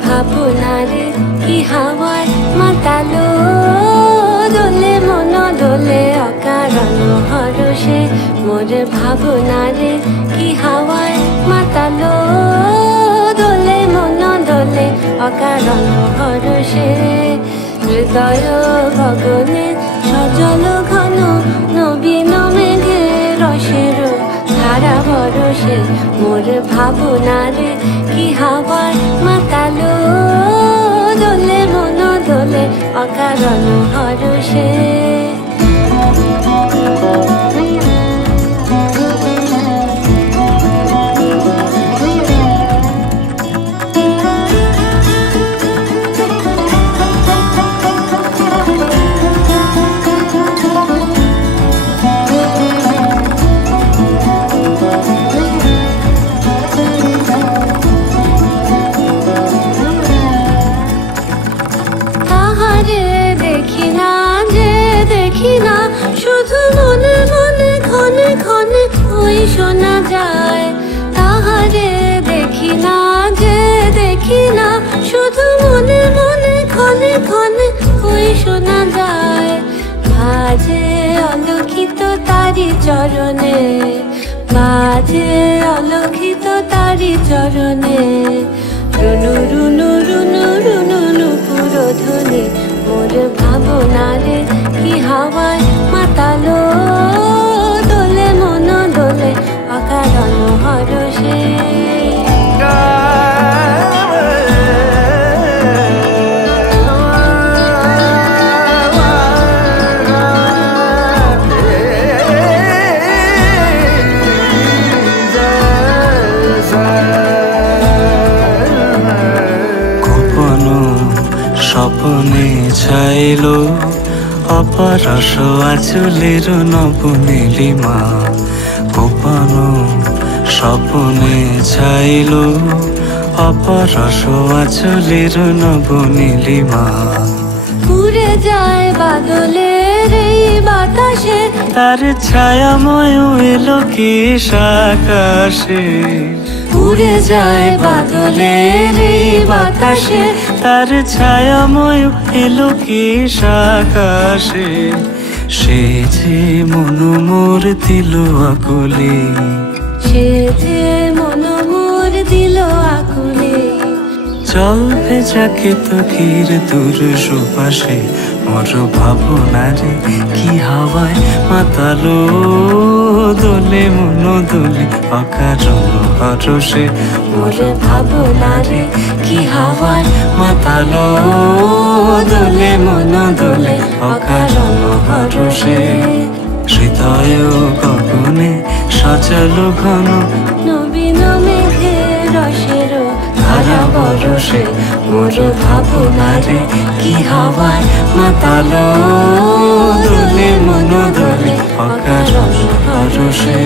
ভাবনারে কি হাওয়ায় মাতালো দোলে মন দোলে অকারণ হরষে মোর ভাবনারে কি হাওয়ায় মাতালো দোলে মন দোলে অকারণ হরষে হৃদয় গগনে সজল ঘন নবীন মেঘে রসের ধারা বরষে মোর ভাবনারে কি হাওয়ায় মাতালো দোলে মন দোলে অকারণ হরষে শুধু মনে মনে ক্ষণে ক্ষণে ওই শোনা যায় তাহারে দেখি না যে দেখি না শুধু মনে মনে ক্ষণে ক্ষণে ওই শোনা যায় বাজে অলক্ষিত তারি চরণে বাজে অলক্ষিত তারি চরণে রুনু রুনু রুনু রুনু নুপুর ধ্বনি মোর ভাবনারে কি হাওয়ায় মাতালো দোলে মন দোলে অকারণ হরষে স্বপ্নে ছাইলো অপরস আঁচলের নবনীলিমা গোপন স্বপ্নে ছাইলো অপরস আঁচলের নবনীলিমা উড়ে যায় বাদলের এই বাতাসে তার ছায়াময় এলো কি আকাশে উড়ে যায় বাদলের এই বাতাসে তার ছায়াময় এলো কি আকাশে সে যে মন মোর দিল আকুলে সে যে মন মোর দিল আকুলে চল ভেজাকে তকির দূর সুপাশে মোর ভাবনারে কি হাওয়ায় মাতালো দোলে মন দোলে অকারণ হরষে মোর ভাবনারে কি হাওয়ায় মাতালো দোলে মন দোলে অকারণ হরষে হৃদয় গগনে সজল ঘন নবীন মেঘে রসের ধারা বরষে মোর ভাবনারে কি হাওয়ায় মাতালো দোলে মন দোলে অকারণ হরষে।